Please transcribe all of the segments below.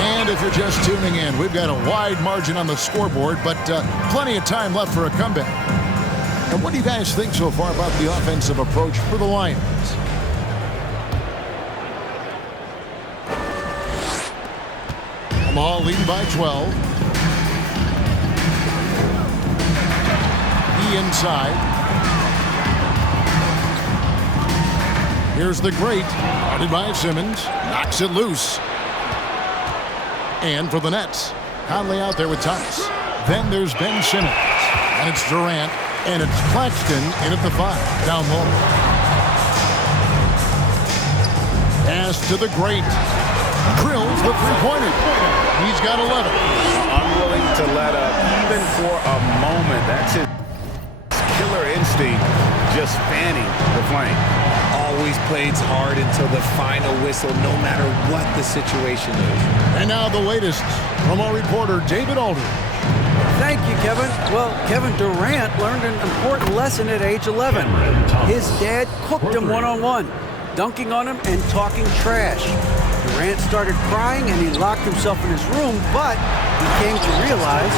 And if you're just tuning in, we've got a wide margin on the scoreboard, but plenty of time left for a comeback. And what do you guys think so far about the offensive approach for the Lions? Omaha leading by 12. He inside. Here's the great, guarded by Simmons, knocks it loose. And for the Nets, Conley out there with Thomas. Then there's Ben Simmons, and it's Durant, and it's Claxton in at the 5, down low. Pass to the great. Drills the three-pointer. He's got 11. Unwilling to let up even for a moment. That's his killer instinct, just fanning the flame. Always plays hard until the final whistle, no matter what the situation is. And now the latest from our reporter, David Aldridge. Thank you, Kevin. Well, Kevin Durant learned an important lesson at age 11. His dad cooked him one-on-one, dunking on him and talking trash. Durant started crying and he locked himself in his room, but he came to realize,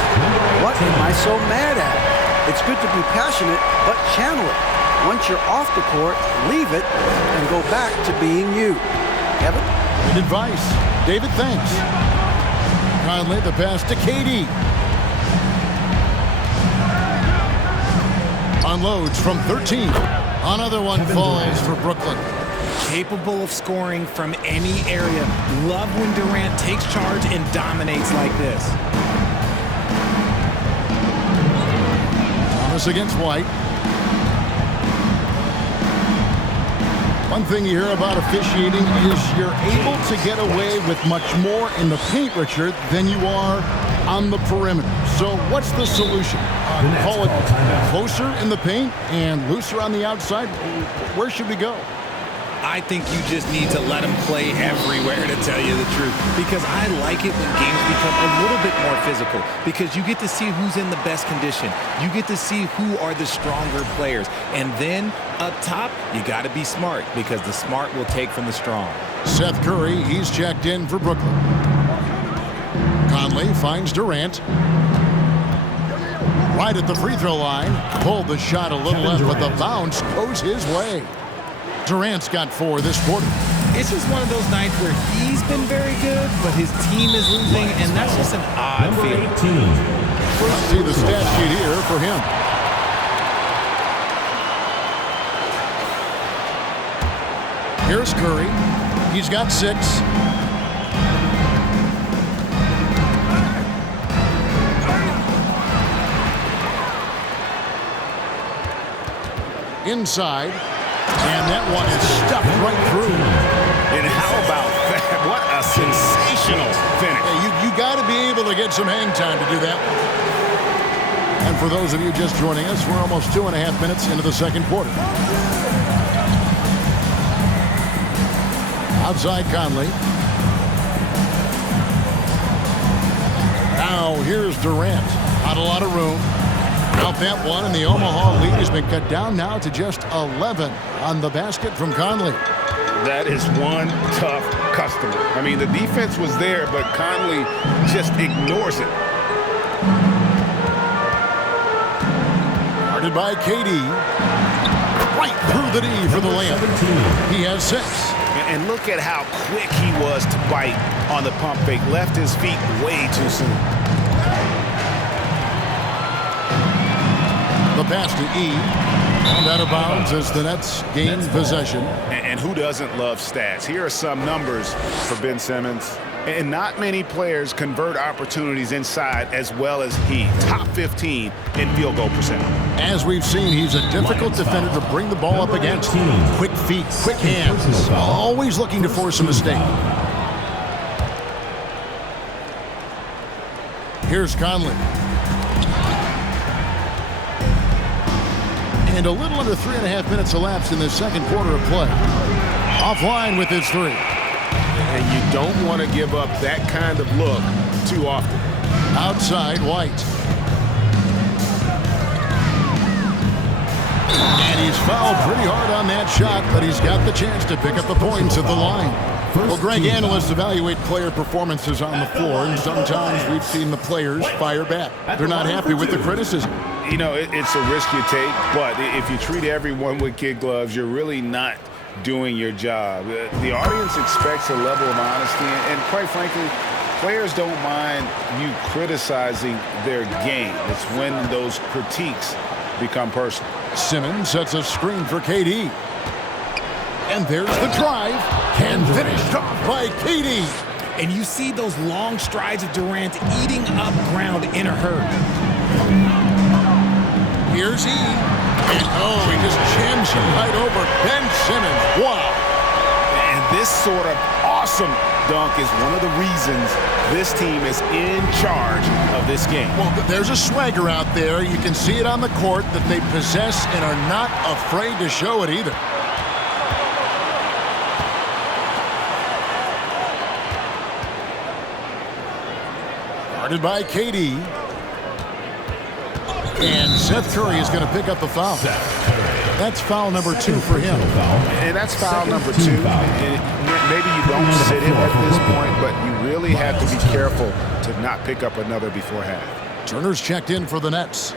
what am I so mad at? It's good to be passionate, but channel it. Once you're off the court, leave it and go back to being you. Kevin? Good advice. David, thanks. Conley, the pass to KD. Unloads from 13. Another one falls for Brooklyn. Capable of scoring from any area. Love when Durant takes charge and dominates like this. Thomas against White. One thing you hear about officiating is you're able to get away with much more in the paint, Richard, than you are on the perimeter. So what's the solution? Call it closer in the paint and looser on the outside? Where should we go? I think you just need to let him play everywhere, to tell you the truth. Because I like it when games become a little bit more physical. Because you get to see who's in the best condition. You get to see who are the stronger players. And then, up top, you got to be smart. Because the smart will take from the strong. Seth Curry, he's checked in for Brooklyn. Conley finds Durant. Right at the free throw line. Pulled the shot a little left, but the bounce goes his way. Durant's got 4 this quarter. It's just one of those nights where he's been very good, but his team is losing, and that's just an odd feeling. Let's see the stat sheet here for him. Here's Curry. He's got 6. Inside. And that one is stuffed right through. And how about that? What a sensational finish. Hey, you got to be able to get some hang time to do that one. And for those of you just joining us, we're almost 2.5 minutes into the second quarter. Outside Conley. Now here's Durant. Not a lot of room. Out that one, and the Omaha lead has been cut down now to just 11 on the basket from Conley. That is one tough customer. I mean, the defense was there, but Conley just ignores it. Guarded by KD. Right through the knee for the layup. He has 6. And look at how quick he was to bite on the pump fake. Left his feet way too soon. The pass to E. And out of bounds as the Nets gain possession. And who doesn't love stats? Here are some numbers for Ben Simmons. And not many players convert opportunities inside as well as he. Top 15 in field goal percentage. As we've seen, he's a difficult defender to bring the ball up against. Quick feet, quick hands. Always looking to force a mistake. Here's Conley. And a little under 3.5 minutes elapsed in the second quarter of play. Offline with his 3. And you don't want to give up that kind of look too often. Outside, White. And he's fouled pretty hard on that shot, but he's got the chance to pick up the points at the line. Well, Greg, analysts evaluate player performances on the floor, and sometimes we've seen the players fire back. They're not happy with the criticism. You know, it's a risk you take, but if you treat everyone with kid gloves, you're really not doing your job. The audience expects a level of honesty, and quite frankly, players don't mind you criticizing their game. It's when those critiques become personal. Simmons sets a screen for KD. And there's the drive. And finished off by KD. And you see those long strides of Durant eating up ground in a hurry. Here's he. And he just jams him right over Ben Simmons. Wow. And this sort of awesome dunk is one of the reasons this team is in charge of this game. Well, there's a swagger out there. You can see it on the court that they possess and are not afraid to show it either. Guarded by KD. And Seth Curry is going to pick up the foul. That's foul number 2 for him. And that's foul number 2. Maybe you don't sit him at this point, but you really have to be careful to not pick up another before half. Turner's checked in for the Nets.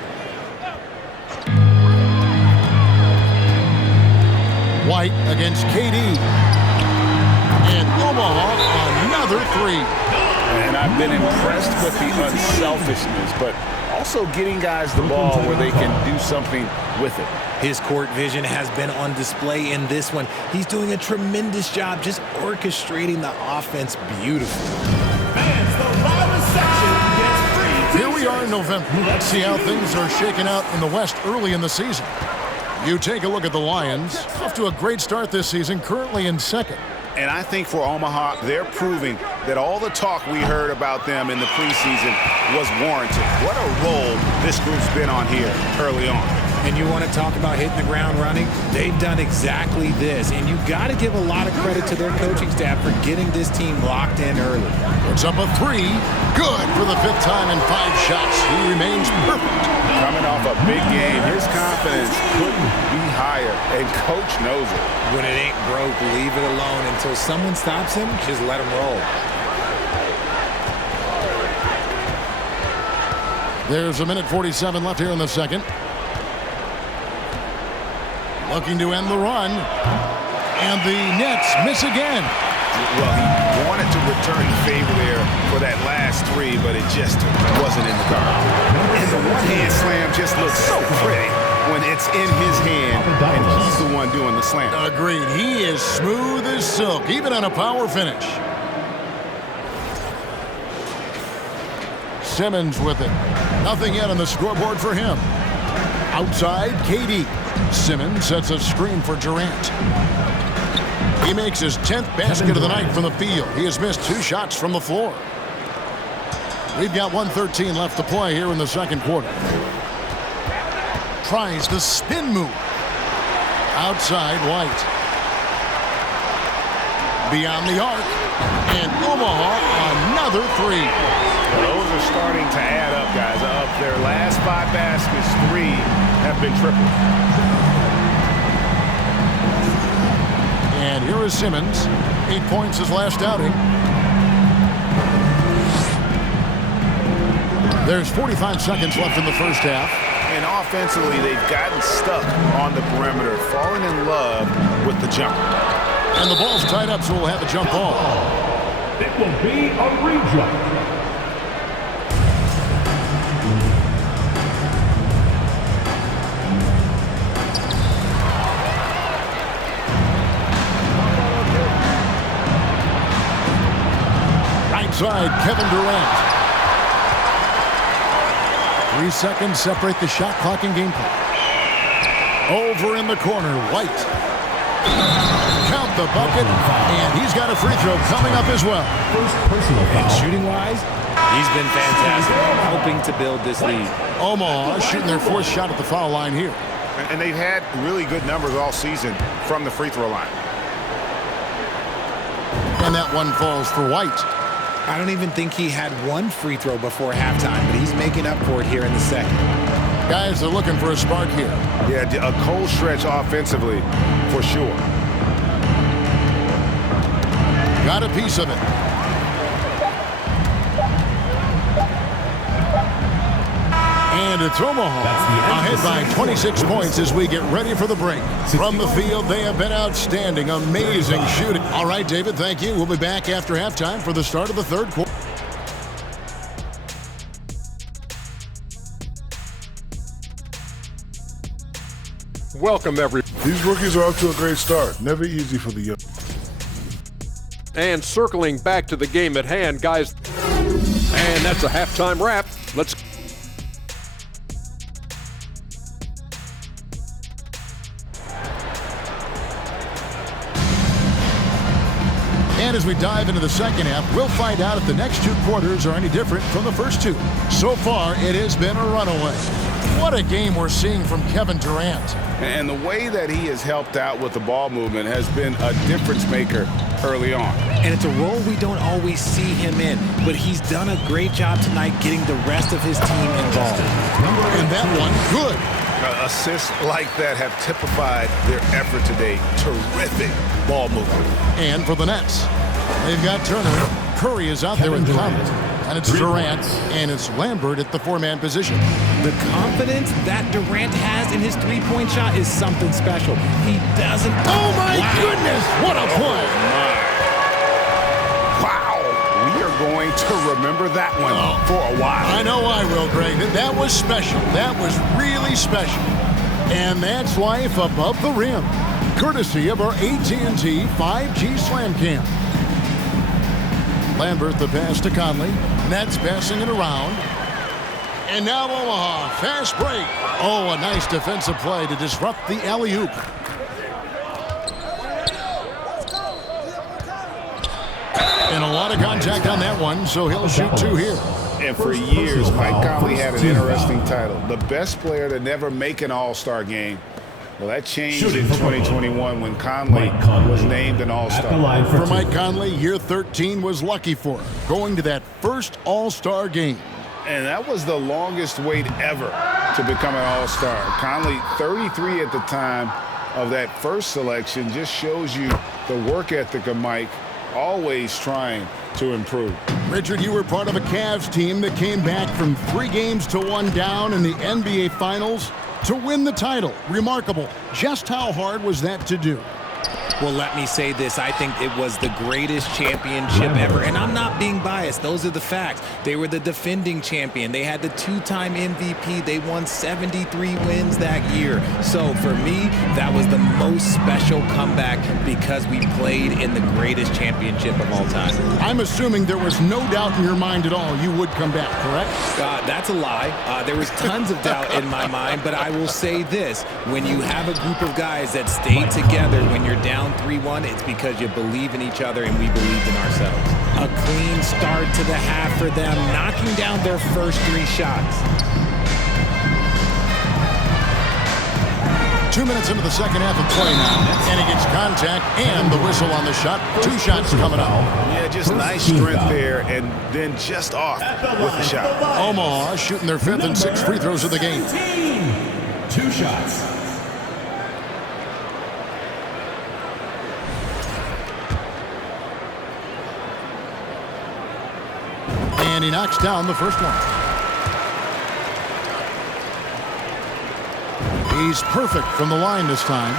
White against KD. And Omaha, another 3. And I've been impressed with the unselfishness, but also getting guys the ball where they can do something with it. His court vision has been on display in this one. He's doing a tremendous job just orchestrating the offense beautifully. Here we are in November. Let's see how things are shaking out in the West early in the season. You take a look at the Lions. Off to a great start this season, currently in second. And I think for Omaha, they're proving that all the talk we heard about them in the preseason was warranted. What a role this group's been on here early on. And you want to talk about hitting the ground running? They've done exactly this. And you got to give a lot of credit to their coaching staff for getting this team locked in early. Puts up a 3. Good for the 5th time in 5 shots. He remains perfect. Coming off a big game, his confidence couldn't be higher, and coach knows it. When it ain't broke, leave it alone. Until someone stops him, just let him roll. There's a minute 47 left here in the second. Looking to end the run. And the Nets miss again. Well, he wanted to return the favor there for that last 3, but it just wasn't in the cards. And the one-hand slam just looks so pretty when it's in his hand, and he's the one doing the slam. Agreed. He is smooth as silk, even on a power finish. Simmons with it. Nothing yet on the scoreboard for him. Outside, KD. Simmons sets a screen for Durant. He makes his 10th basket of the night from the field. He has missed 2 shots from the floor. We've got 1:13 left to play here in the second quarter. Tries the spin move. Outside, White. Beyond the arc. And Omaha, another 3. Those are starting to add up, guys. Of their last 5 baskets, 3 have been triple. And here is Simmons. 8 points his last outing. There's 45 seconds left in the first half. And offensively, they've gotten stuck on the perimeter, falling in love with the jumper. And the ball's tied up, so we'll have a jump ball. It will be a rejump. Right side, Kevin Durant. 3 seconds separate the shot clock and game clock. Over in the corner, White. Count the bucket, and he's got a free throw coming up as well. First personal foul. And shooting-wise, he's been fantastic, helping to build this lead. Omaha shooting their 4th shot at the foul line here. And they've had really good numbers all season from the free throw line. And that one falls for White. I don't even think he had 1 free throw before halftime, but he's making up for it here in the second. Guys are looking for a spark here. Yeah, a cold stretch offensively for sure. got a piece of it. And it's Omaha ahead by 26 points as we get ready for the break. From the field, they have been outstanding. Amazing shooting. All right, David, thank you. We'll be back after halftime for the start of the third quarter. Welcome, everyone. These rookies are off to a great start. Never easy for the young. And circling back to the game at hand, guys. And that's a halftime wrap. Let's. And as we dive into the second half, we'll find out if the next two quarters are any different from the first two. So far, it has been a runaway. What a game we're seeing from Kevin Durant. And the way that he has helped out with the ball movement has been a difference maker early on. And it's a role we don't always see him in, but he's done a great job tonight getting the rest of his team involved. And that one, good. Assists like that have typified their effort today. Terrific ball movement. And for the Nets, they've got Turner. Curry is out there with Conley. And it's Durant, and it's Lambert at the four-man position. The confidence that Durant has in his three-point shot is something special. He doesn't... Oh, my goodness! What a play! Wow! We are going to remember that one for a while. I know I will, Greg. That was special. That was really special. And that's life above the rim, courtesy of our AT&T 5G Slam Cam. Lambert the pass to Conley. Nets passing it around. And now Omaha, fast break. Oh, a nice defensive play to disrupt the alley-oop. And a lot of contact on that one, so he'll shoot two here. And for years, Mike Conley had an interesting title. The best player to never make an All-Star game. Well, that changed in 2021 when Conley was named an All-Star. For Mike Conley, year 13 was lucky for him, going to that first All-Star game. And that was the longest wait ever to become an All-Star. Conley, 33 at the time of that first selection, just shows you the work ethic of Mike, always trying to improve. Richard, you were part of a Cavs team that came back from 3 games to 1 down in the NBA Finals to win the title. Remarkable. Just how hard was that to do? Well, let me say this. I think it was the greatest championship ever. And I'm not being biased. Those are the facts. They were the defending champion. They had the 2-time MVP. They won 73 wins that year. So for me, that was the most special comeback because we played in the greatest championship of all time. I'm assuming there was no doubt in your mind at all you would come back, correct? That's a lie. There was tons of doubt in my mind, but I will say this. When you have a group of guys that stay together when you're down 3-1, it's because you believe in each other and we believed in ourselves. A clean start to the half for them, knocking down their first 3 shots. 2 minutes into the second half of play now, and he gets contact and the whistle on the shot. 2 shots coming up. Yeah, just nice strength there, and then just off with the shot. Omaha shooting their 5th and 6th free throws of the game. 2 shots. And he knocks down the first one. He's perfect from the line this time.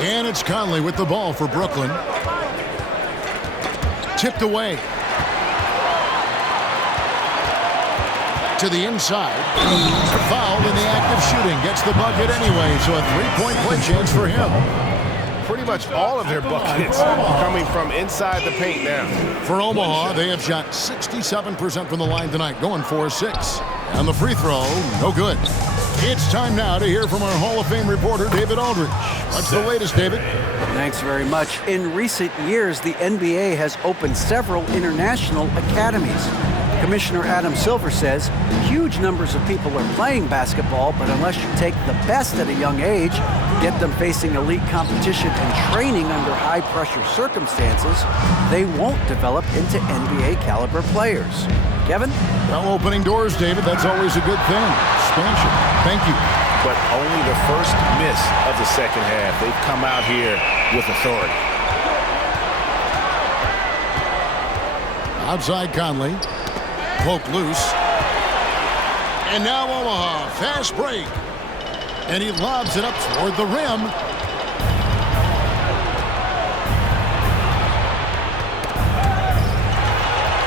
And it's Conley with the ball for Brooklyn. Tipped away. To the inside. Fouled in the act of shooting. Gets the bucket anyway, so a 3-point play chance for him. Pretty much all of their buckets coming from inside the paint now. For Omaha, they have shot 67% from the line tonight, going 4-6. And the free throw, no good. It's time now to hear from our Hall of Fame reporter, David Aldridge. What's the latest, David? Thanks very much. In recent years, the NBA has opened several international academies. Commissioner Adam Silver says huge numbers of people are playing basketball, but unless you take the best at a young age, get them facing elite competition and training under high-pressure circumstances, they won't develop into NBA-caliber players. Kevin? Well, opening doors, David, that's always a good thing. Expansion. Thank you. but only the first miss of the second half. They've come out here with authority. Outside Conley. Poke loose. And now Omaha, fast break. And he lobs it up toward the rim.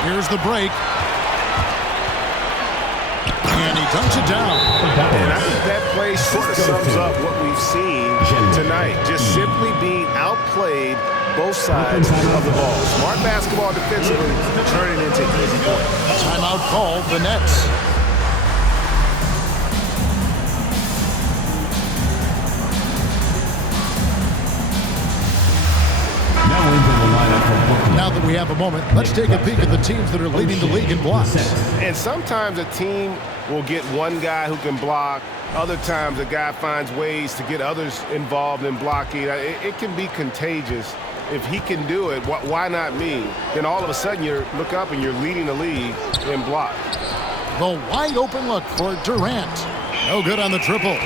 Here's the break. And he dunks it down. And I think that play sort of sums up what we've seen tonight. Just simply being outplayed both sides of the ball. Smart basketball defensively, turning into easy points. Timeout called, the Nets. Now that we have a moment, let's take a peek at the teams that are leading the league in blocks. And sometimes a team will get one guy who can block. Other times a guy finds ways to get others involved in blocking. It can be contagious. If he can do it, why not me? Then all of a sudden you look up and you're leading the league in block. The wide open look for Durant. No good on the triple.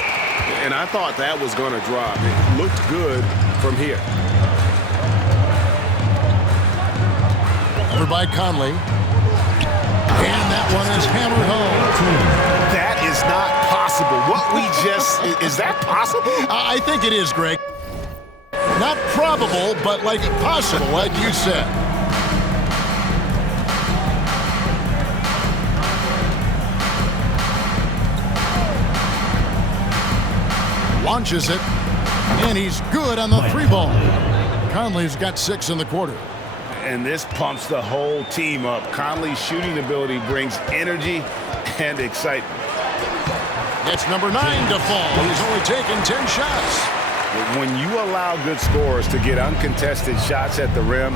And I thought that was going to drop. It looked good from here. Over by Conley. And that one is hammered home. That is not possible. What we just, is that possible? I think it is, Greg. Not probable, but like possible, like you said. Launches it, and he's good on the three ball. Conley's got 6 in the quarter. And this pumps the whole team up. Conley's shooting ability brings energy and excitement. It's number 9 to fall. He's only taken 10 shots. When you allow good scorers to get uncontested shots at the rim,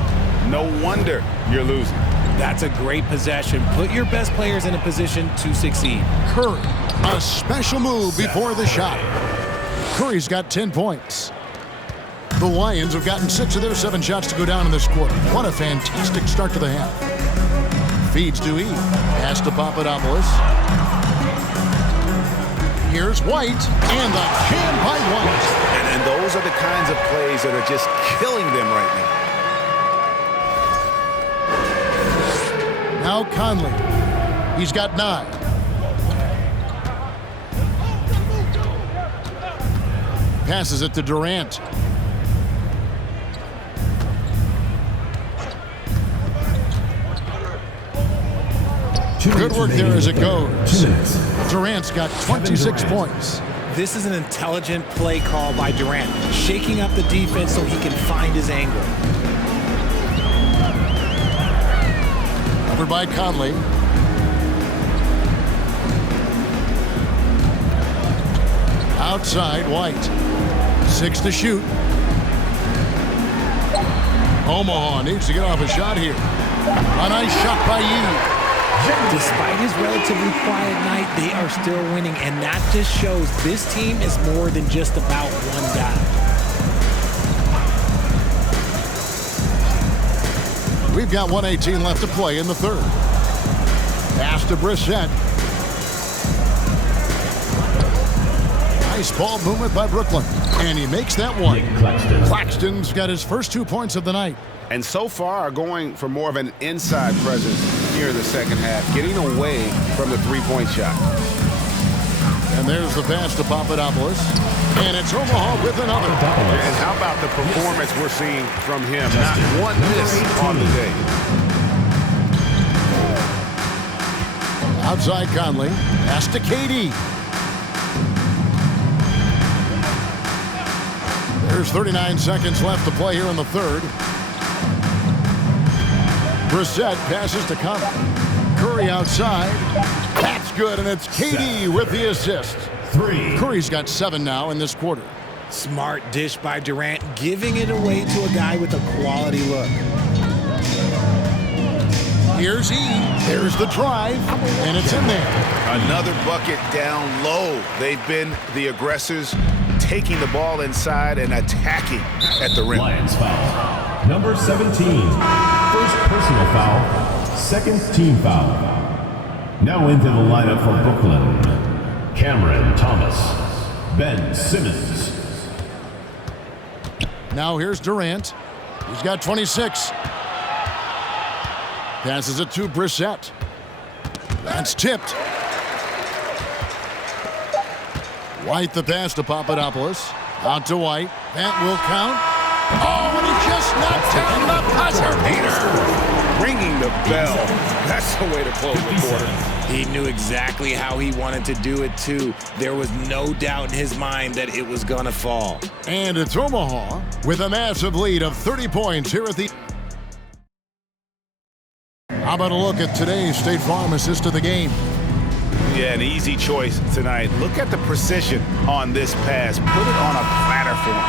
no wonder you're losing. That's a great possession. Put your best players in a position to succeed. Curry, a special move before the shot. Curry's got 10 points. The Lions have gotten 6 of their 7 shots to go down in this quarter. What a fantastic start to the half. Feeds to E. Pass to Papadopoulos. Here's White, and the jam by White. And those are the kinds of plays that are just killing them right now. Now Conley. He's got 9. Passes it to Durant. Good work there as it goes. Durant's got 26 points. This is an intelligent play call by Durant, shaking up the defense so he can find his angle. Over by Conley. Outside, White. 6 to shoot. Omaha needs to get off a shot here. A nice shot by Yi. Despite his relatively quiet night, they are still winning, and that just shows this team is more than just about one guy. We've got 1:18 left to play in the third. Pass to Brissett. Nice ball movement by Brooklyn, and he makes that one. Claxton's got his first 2 points of the night. And so far going for more of an inside presence here in the second half, getting away from the three-point shot. And there's the pass to Papadopoulos. And it's Omaha with another. And how about the performance we're seeing from him? Not one miss on the day. Outside Conley. Pass to KD. There's 39 seconds left to play here in the third. Brissett passes to Conley. Curry outside. That's good, and it's KD with the assist. 3. Curry's got 7 now in this quarter. Smart dish by Durant, giving it away to a guy with a quality look. Here's E. There's the drive, and it's in there. Another bucket down low. They've been the aggressors, taking the ball inside and attacking at the rim. Lions foul. Number 17. First personal foul. Second team foul. Now into the lineup for Brooklyn, Cameron Thomas. Ben Simmons. Now here's Durant. He's got 26. Passes it to Brissett. That's tipped. White the pass to Papadopoulos. Out to White. That will count. Oh, and he just knocked down the buzzer beater. Ringing the bell. That's the way to close the quarter. He knew exactly how he wanted to do it, too. There was no doubt in his mind that it was going to fall. And it's Omaha with a massive lead of 30 points here at the... How about a look at today's State Farm assist of the game? Yeah, an easy choice tonight. Look at the precision on this pass. Put it on a platter for him.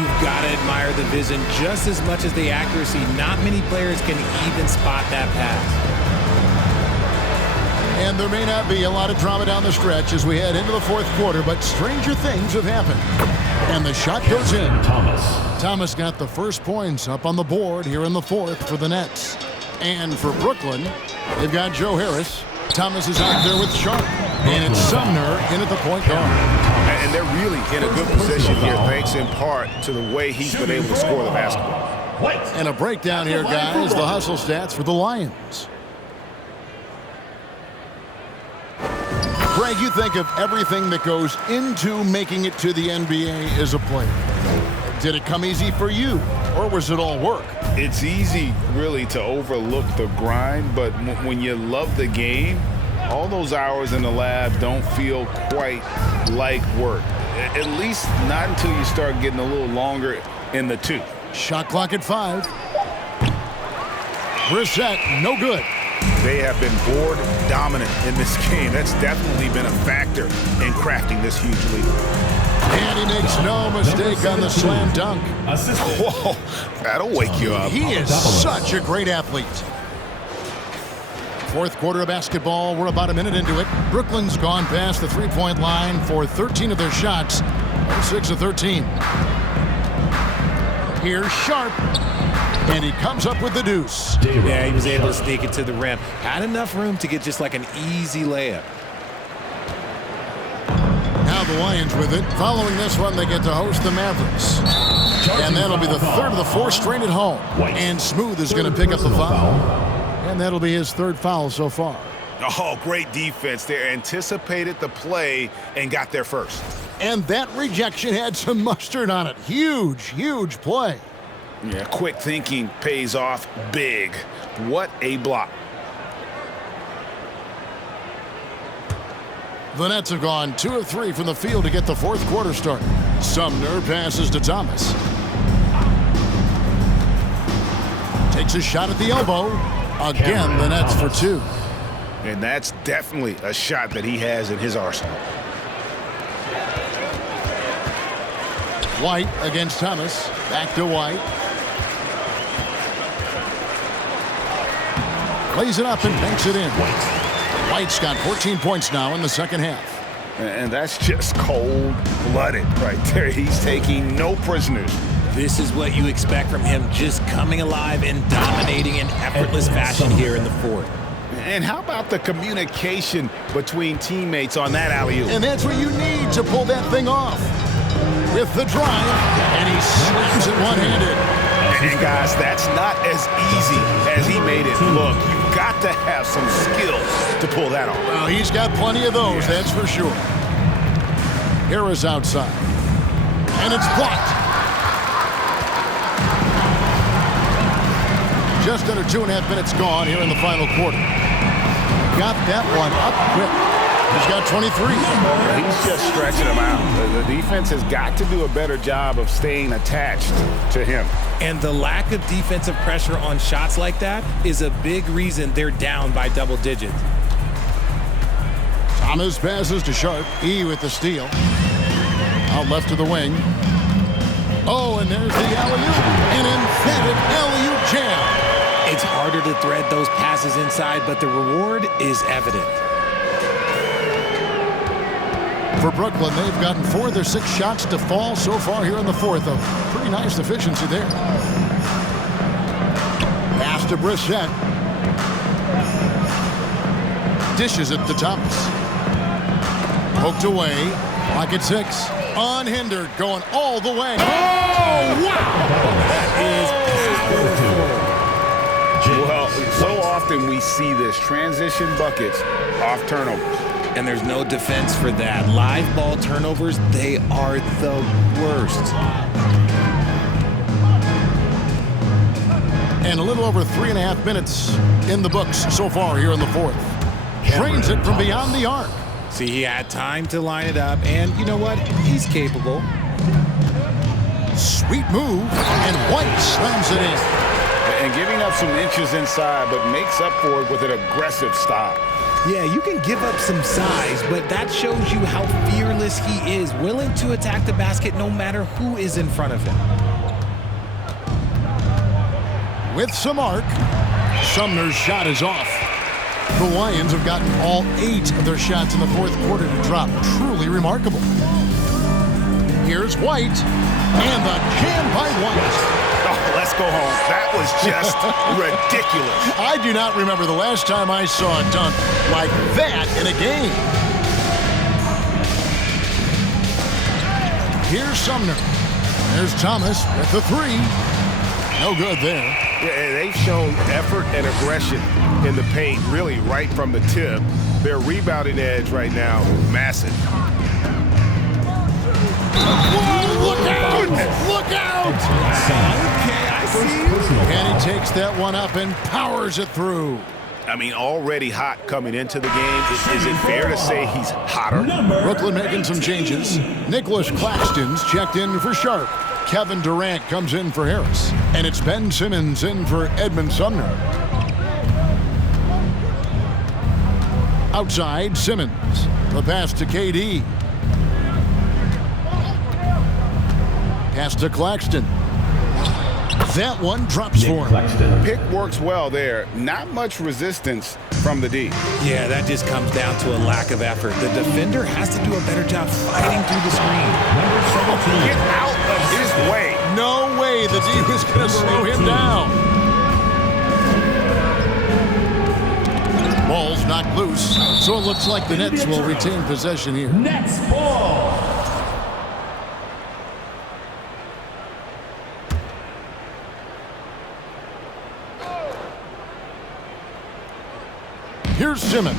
You've got to admire the vision just as much as the accuracy. Not many players can even spot that pass. And there may not be a lot of drama down the stretch as we head into the fourth quarter, but stranger things have happened. And the shot goes in. Thomas got the first points up on the board here in the fourth for the Nets. And for Brooklyn, they've got Joe Harris. Thomas is out there with Sharp. And it's Sumner in at the point guard. And they're really in a good position here, thanks in part to the way he's been able to score the basketball. And a breakdown here, guys. The hustle stats for the Lions. Greg, you think of everything that goes into making it to the NBA as a player. Did it come easy for you, or was it all work? It's easy, really, to overlook the grind, but when you love the game, all those hours in the lab don't feel quite like work. At least not until you start getting a little longer in the tooth. Shot clock at 5. Brissett, no good. They have been board dominant in this game. That's definitely been a factor in crafting this huge lead. And he makes no mistake on the slam dunk. Whoa, that'll wake you up. He is such a great athlete. Fourth quarter of basketball. We're about a minute into it. Brooklyn's gone past the three-point line for 13 of their shots. 6 of 13. Here's Sharp. And he comes up with the deuce. Yeah, he was able to sneak it to the rim. Had enough room to get just like an easy layup. Now the Lions with it. Following this one, they get to host the Mavericks. And that'll be the third of the fourth straight at home. And Smooth is going to pick up the foul. And that'll be his third foul so far. Oh, great defense. They anticipated the play and got there first. And that rejection had some mustard on it. Huge, huge play. Yeah, quick thinking pays off big. What a block. The Nets have gone 2 of 3 from the field to get the fourth quarter started. Sumner passes to Thomas. Takes a shot at the elbow. Again, the Nets for 2. And that's definitely a shot that he has in his arsenal. White against Thomas. Back to White. Lays it up and banks it in. White's got 14 points now in the second half. And that's just cold-blooded right there. He's taking no prisoners. This is what you expect from him, just coming alive and dominating in effortless fashion here in the fourth. And how about the communication between teammates on that alley-oop? And that's what you need to pull that thing off. With the drive, and he slams it one-handed. And guys, that's not as easy as he made it look. You've got to have some skills to pull that off. Well, he's got plenty of those, that's for sure. Harris outside. And it's blocked. Just under 2.5 minutes gone here in the final quarter. Got that one up quick. He's got 23. He's just stretching him out. The defense has got to do a better job of staying attached to him. And the lack of defensive pressure on shots like that is a big reason they're down by double digits. Thomas passes to Sharp. E with the steal. Out left to the wing. Oh, and there's the alley-oop. An emphatic alley-oop jam. It's harder to thread those passes inside, but the reward is evident. For Brooklyn, they've gotten 4 of their 6 shots to fall so far here in the fourth. A pretty nice efficiency there. Pass to Brissett. Dishes it to Thomas. Poked away. Clock at 6. Unhindered, going all the way. Oh, wow! Well, so often we see this transition buckets off turnovers. And there's no defense for that. Live ball turnovers, they are the worst. And a little over 3.5 minutes in the books so far here in the fourth. Drains it from beyond the arc. See, he had time to line it up, and you know what? He's capable. Sweet move, and White slams it in. And giving up some inches inside, but makes up for it with an aggressive stop. Yeah, you can give up some size, but that shows you how fearless he is, willing to attack the basket no matter who is in front of him. With some arc, Sumner's shot is off. The Lions have gotten all 8 of their shots in the fourth quarter to drop. Truly remarkable. Here's White, and the jam by White. Oh, let's go home. That was just ridiculous. I do not remember the last time I saw a dunk like that in a game. Here's Sumner. There's Thomas with the 3. No good there. Yeah, they've shown effort and aggression in the paint, really right from the tip. Their rebounding edge right now, massive. Whoa, look out! Look out! Okay, I see. And he takes that one up and powers it through. I mean, already hot coming into the game. Is it fair to say he's hotter? Brooklyn making some changes. Nicholas Claxton's checked in for Sharp. Kevin Durant comes in for Harris. And it's Ben Simmons in for Edmund Sumner. Outside, Simmons. The pass to KD. Pass to Claxton. That one drops for him. Pick works well there. Not much resistance from the D. Yeah, that just comes down to a lack of effort. The defender has to do a better job fighting through the screen. Get out of his way. No way the D was going to slow him down. Ball's knocked loose, so it looks like the Nets will retain possession here. Nets ball. Here's Simmons.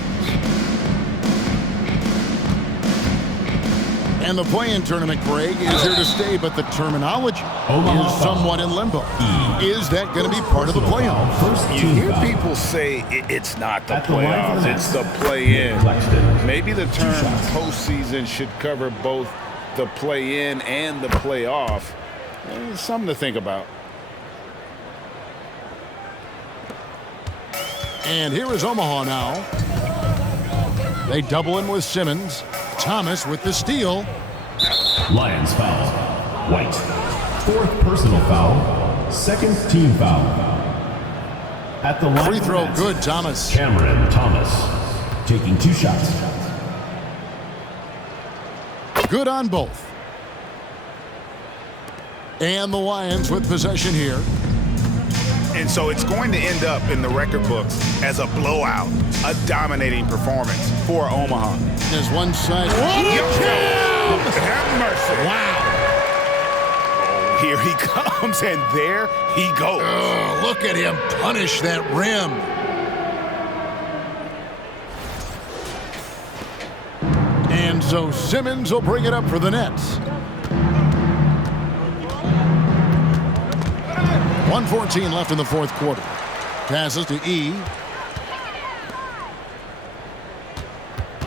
And the play-in tournament, Greg, is here to stay, but the terminology is somewhat in limbo. Is that going to be part of the playoffs? You hear people say it's not the playoffs, it's the play-in. Maybe the term postseason should cover both the play-in and the playoff. Something to think about. And here is Omaha now. They double him with Simmons. Thomas with the steal. Lions foul. White. 4th personal foul. 2nd team foul. At the line Free throw good, Thomas. Cameron Thomas taking 2 shots. Good on both. And the Lions with possession here. And so it's going to end up in the record books as a blowout, a dominating performance for Omaha. There's one side. Have mercy. Wow. Here he comes, and there he goes. Oh, look at him punish that rim. And so Simmons will bring it up for the Nets. 1:14 left in the fourth quarter. Passes to E.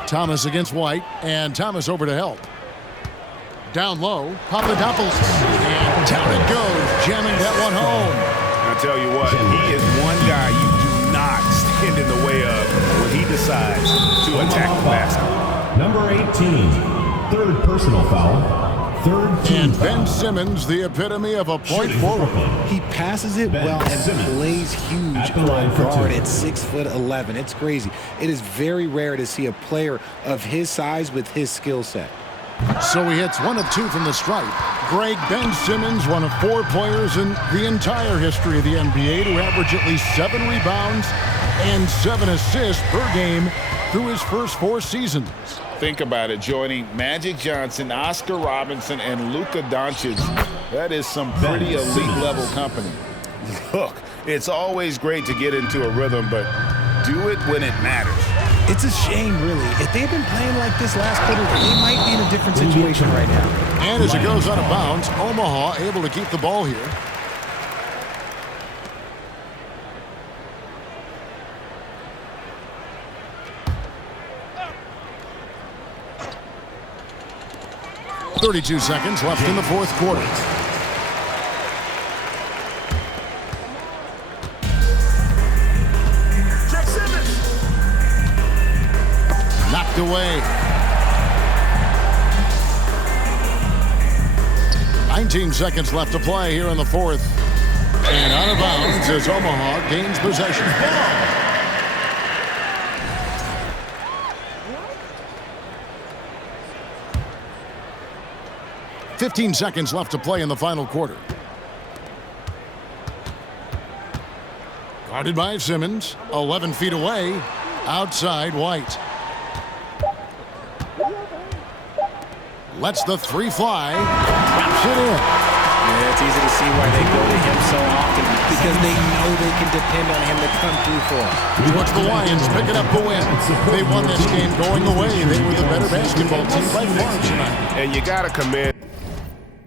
Thomas against White, and Thomas over to help. Down low, Papadopoulos, and down it goes, jamming that one home. I'll tell you what, he is one guy you do not stand in the way of when he decides to attack the basket. Number 18, 3rd personal foul. 3rd team And foul. Ben Simmons, the epitome of a point forward. He passes it well and plays huge At the for line a for guard 2. at 6'11". It's crazy. It is very rare to see a player of his size with his skill set. So he hits 1 of 2 from the stripe. Greg, Ben Simmons, one of 4 players in the entire history of the NBA to average at least 7 rebounds and 7 assists per game through his first 4 seasons. Think about it, joining Magic Johnson, Oscar Robinson, and Luka Doncic. That is some pretty elite level company. Look, it's always great to get into a rhythm, but do it when it matters. It's a shame, really. If they'd been playing like this last quarter, they might be in a different situation right now. And as it goes out of bounds, Omaha able to keep the ball here. .32 seconds left in the fourth quarter. Knocked away. 19 seconds left to play here in the fourth. And out of bounds as Omaha gains possession. 15 seconds left to play in the final quarter. Guarded by Simmons, 11 feet away, outside White. Lets the 3 fly, drops it in. Yeah, it's easy to see why they go to him so often, because they know they can depend on him to come through for them. Watch the Lions picking up the win. They won this game going away. They were the better basketball team by far tonight. And you got to commend